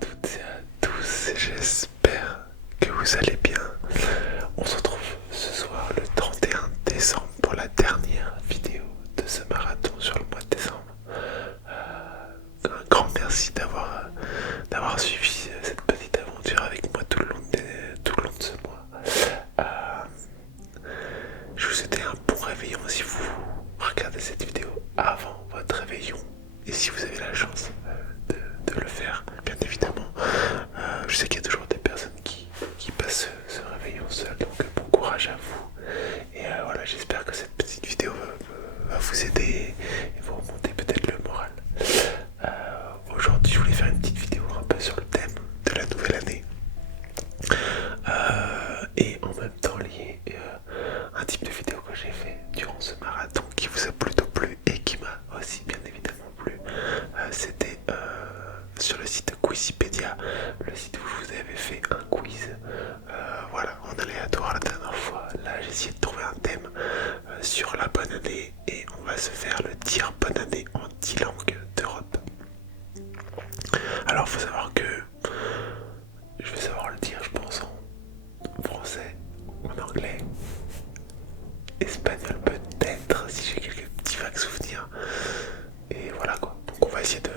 toutes et à tous, j'espère que vous allez bien. On se retrouve ce soir le 31 décembre pour la dernière vidéo de ce marathon sur le mois de décembre. Un grand merci d'avoir suivi cette petite aventure avec moi tout le long de ce mois. Je vous souhaite un bon réveillon si vous regardez cette vidéo avant votre réveillon et si vous avez la chance de le faire, bien évidemment. Je sais qu'il y a toujours des personnes qui passent ce réveillon seul, donc bon courage à vous. Et voilà, j'espère que cette petite vidéo va vous aider et vous remonter peut-être le moral. Aujourd'hui, je voulais faire une petite vidéo un peu sur le thème de la nouvelle année. Et en même temps lié un type de vidéo que j'ai fait durant ce marathon qui vous a plutôt plu et qui m'a aussi bien évidemment plu. C'était sur le site Quizipédia, le site où je vous avais fait un quiz voilà, en aléatoire la dernière fois. Là j'ai essayé de trouver un thème sur la bonne année et on va se faire le dire bonne année en 10 langues d'Europe. Alors il faut savoir que je vais savoir le dire, je pense, en français, en anglais, espagnol peut-être, si j'ai quelques petits vagues souvenirs. Et voilà quoi. Donc on va essayer de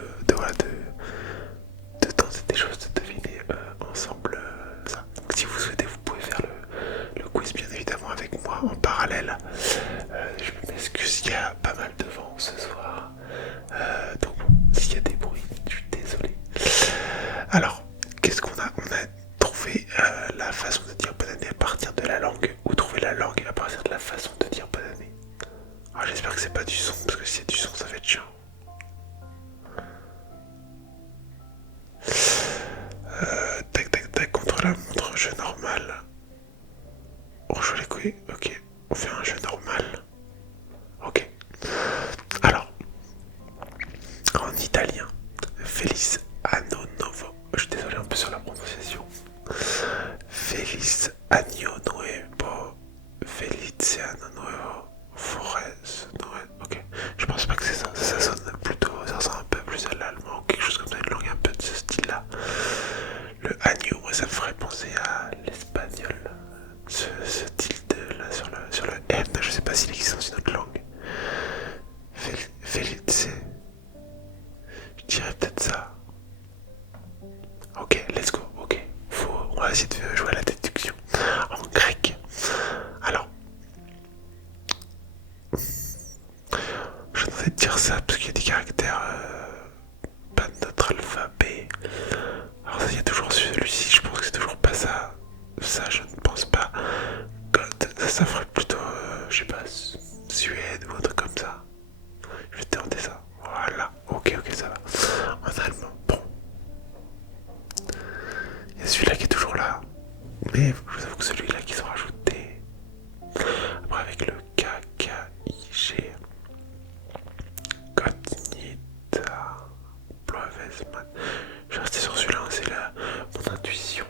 tenter des choses, de deviner ensemble ça. Donc si vous souhaitez, vous pouvez faire le quiz bien évidemment avec moi en parallèle. Je m'excuse, il y a pas mal de vent ce soir. Donc bon, s'il y a des bruits, je suis désolé. Alors, qu'est-ce qu'on a? On a trouvé la façon de dire bonne année à partir de la langue, ou trouver la langue à partir de la façon de dire bonne année. Alors j'espère que c'est pas du son, parce que si c'est du son, ça va être chiant. Tac tac tac, contre la montre, jeu normal. On joue les couilles, ok. On fait un jeu normal. Ok. Alors, en italien, Feliz Anno Novo. Je suis désolé un peu sur la prononciation. Feliz Año Nuevo. Feliz Anno Nuevo. Forest Noël. Ok. Je pense pas que c'est ça. Ça sonne plutôt. Ça ressemble un peu plus à l'allemand. Quelque chose comme ça. Une langue un peu de ce style-là. Le agneau, moi ça me ferait penser à l'espagnol. Ce tilde là sur le N. Je sais pas s'il existe dans une autre langue. Felice. Je dirais peut-être ça. Ok, let's go. Ok. On va essayer de jouer à la déduction. En grec. Alors. Je devrais te dire ça parce qu'il y a des caractères pas de notre alphabet. Alors ça, il y a toujours celui-ci, je pense que c'est toujours pas ça. Ça, je ne pense pas. God, ça ferait plutôt, je sais pas, Suède ou un truc comme ça. Je vais tenter ça. Voilà. Ok, ça va. En allemand, bon. Il y a celui-là qui est toujours là. Mais je vous avoue que celui-là qui sont rajoutés. Après avec le K, K, I, G. Cognita. Ploavesman. Je suis resté sur celui-là, c'est mon intuition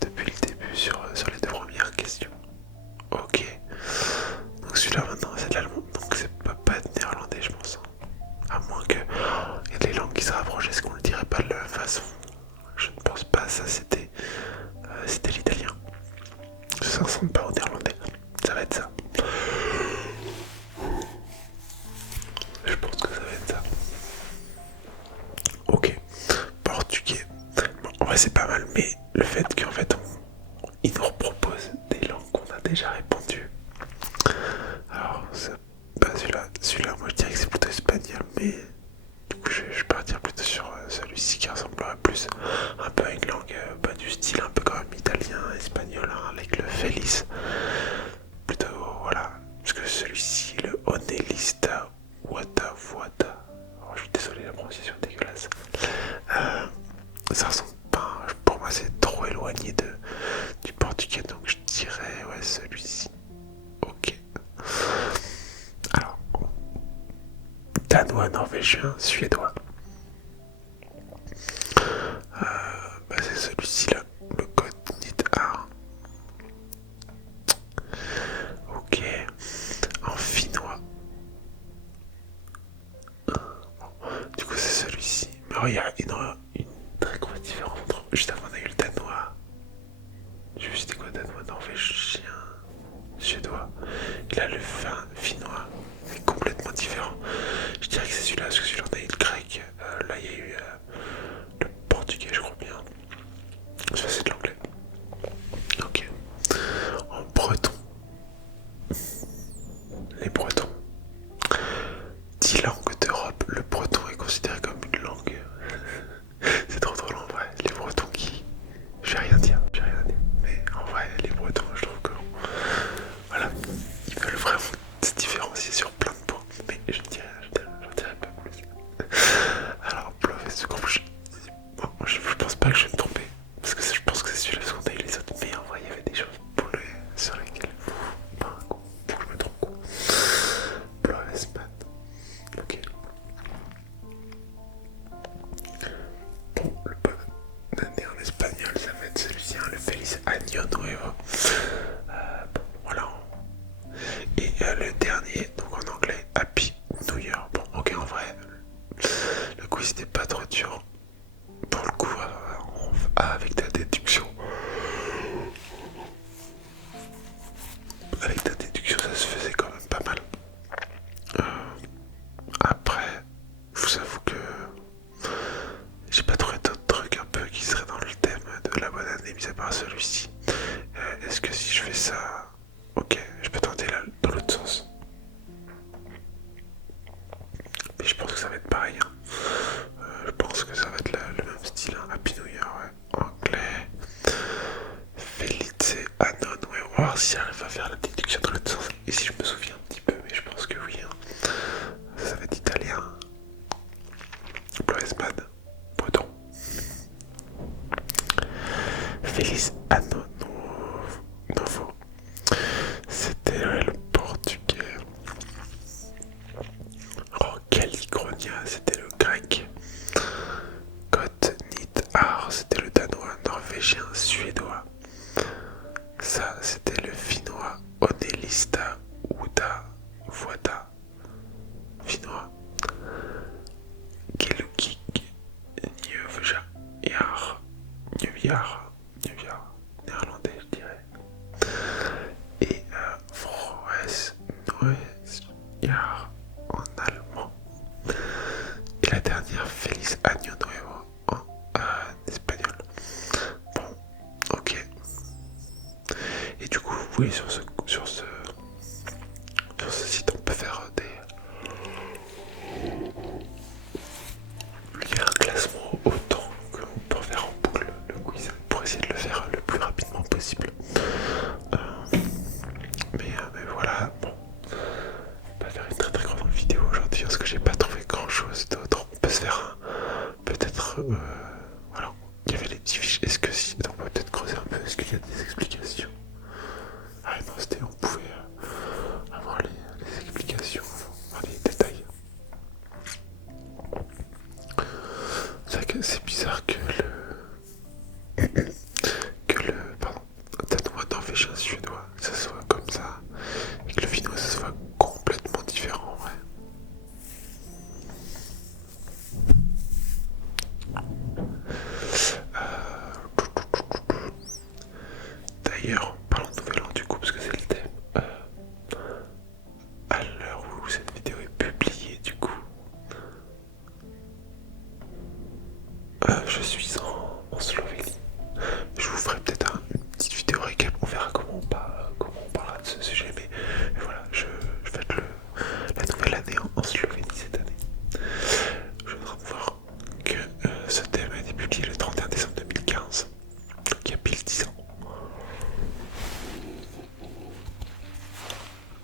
depuis le début sur les deux premières questions. Ok. Donc celui-là maintenant c'est de l'allemand, donc c'est pas être néerlandais je pense. À moins que il y a des langues qui se rapprochent, est-ce qu'on le dirait pas de la même façon? Je ne pense pas, ça c'était l'italien. Ça ressemble pas au néerlandais. Ça va être ça. Je pense que ça va être ça. Ok. Portugais. Bon, en vrai c'est pas mal, mais le fait qu'en fait il nous propose des langues qu'on a déjà répondu. Alors celui-là moi je dirais que c'est plutôt espagnol, mais du coup je vais partir plutôt sur celui-ci qui ressemblerait plus un peu à une langue du style un peu quand même italien, espagnol, hein, avec le Feliz. Plutôt voilà, parce que celui-ci, le Onelista Wata Wata. Oh, je suis désolé, la prononciation est dégueulasse. Ça ressemble pas, pour moi c'est trop éloigné du portugais, donc je dirais ouais celui-ci. Ok. Alors, danois, norvégien, suédois. C'est celui-ci là, le code NIT-A. Ok. En finnois. Bon, du coup c'est celui-ci. Mais oh, il y a une très grosse juste avant on a eu le danois. Je sais c'était quoi danois, norvégien, suédois. Et là le finnois, c'est complètement différent. Je dirais que c'est celui-là, parce que celui-là on a eu le grec. Là il y a eu le portugais je crois bien. Ça c'est de l'anglais. Ok. En breton. Les bretons. 10 langues d'Europe, le breton est considéré comme une langue. C'est trop drôle en vrai. Les bretons qui... Je vais rien dire. Mais en vrai, les bretons, je trouve que... Voilà. Ils veulent vraiment se différencier sur plein de points. Mais je ne dirai pas plus. Alors, Plovès, ce groupe, bon, je pense pas que je vais me tromper. Parce que je pense que c'est celui-là, parce qu'on a eu les autres. Mais en vrai, il y avait des choses sur lesquelles... Pas un coup. Faut que je me trompe quoi. Plovès, man. Ok. Bon, le bon année en espagnol, ça va être celui-ci, hein, le Feliz Año Nuevo. Bon, voilà. Et le dernier, donc en anglais, Happy New Year. Bon, ok, en vrai, le quiz n'était pas trop dur. Pour le coup, avec ta déduction. Avec ta déduction, ça se faisait quand même pas mal. Après, je vous avoue que j'ai pas trouvé d'autres trucs un peu qui seraient dans le thème de la bonne année, mis à part celui-ci. Est-ce que si je fais ça... Ok, je peux tenter là, dans l'autre sens. Mais je pense que ça va être pareil. Hein. Je pense que ça va être le même style. Hein. Happy New Year, ouais. Anglais. Felice Anno Nuevo. On va voir si j'arrive à faire la déduction dans l'autre sens. Et si je me souviens un petit peu, mais je pense que oui. Hein. Ça va être italien. Bloesman. Breton. Feliz Anno Novo. C'était le portugais. Oh, Caligronia, c'était le grec. Kot Nidar, c'était le danois, norvégien, suédois. Ça, c'était le finnois. Onelista Uda Voda. Finnois. Gelukik Njuvjar. Néerlandais, je dirais. Et Froes Noesjar en allemand. Et la dernière, Feliz Año Nuevo en espagnol. Bon, ok. Et du coup, vous voyez sur ce site, on peut faire il y a un classement autant qu'on peut faire en boucle le quiz pour essayer de le faire le plus rapidement possible. Mais voilà, bon, on va faire une très très grande vidéo aujourd'hui parce que j'ai pas trouvé grand chose d'autre. On peut se faire peut-être voilà, il y avait les petits fiches. Est-ce que si, on peut peut-être creuser un peu, est-ce qu'il y a des explications? Ah non, on pouvait avoir les explications, les détails. C'est vrai que c'est bizarre que danois, norvégien, suédois, ça soit comme ça, et que le finnois, ça soit complètement différent, ouais. D'ailleurs, parlons de Nouvel An du coup, parce que c'est le thème. À l'heure où cette vidéo est publiée, du coup, je suis en Slovénie. Je vous ferai peut-être une petite vidéo récap, on verra comment on parlera de ce sujet, mais voilà, je fête la nouvelle année en Slovénie cette année. Je suis en train de voir que ce thème a été publié le 31 décembre 2015, donc il y a pile 10 ans.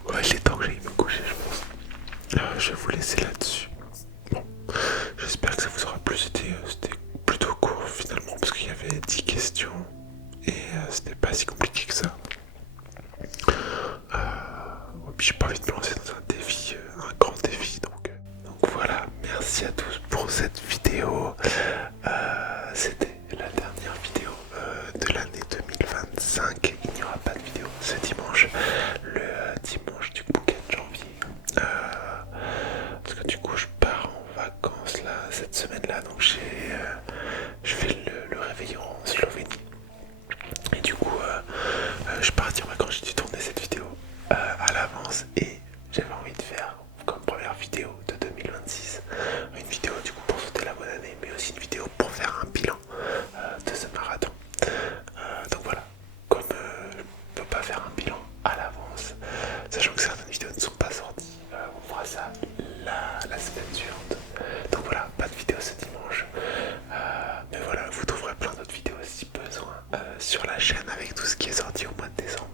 Ouais, il est temps que j'aille me coucher, je pense. Je vais vous laisser là-dessus. Bon, j'espère que ça vous aura plu, c'était plutôt court finalement, parce qu'il y avait 10 questions, et c'était pas si compliqué que ça. Ouais, puis j'ai pas envie de me lancer dans un défi, un grand défi, donc voilà, merci à tous pour cette vidéo. C'était la dernière vidéo de l'année 2025. Il n'y aura pas de vidéo ce dimanche, le dimanche du bouquet de janvier. Parce que du coup je pars en vacances là cette semaine là, donc je fais le réveillon sur la chaîne avec tout ce qui est sorti au mois de décembre.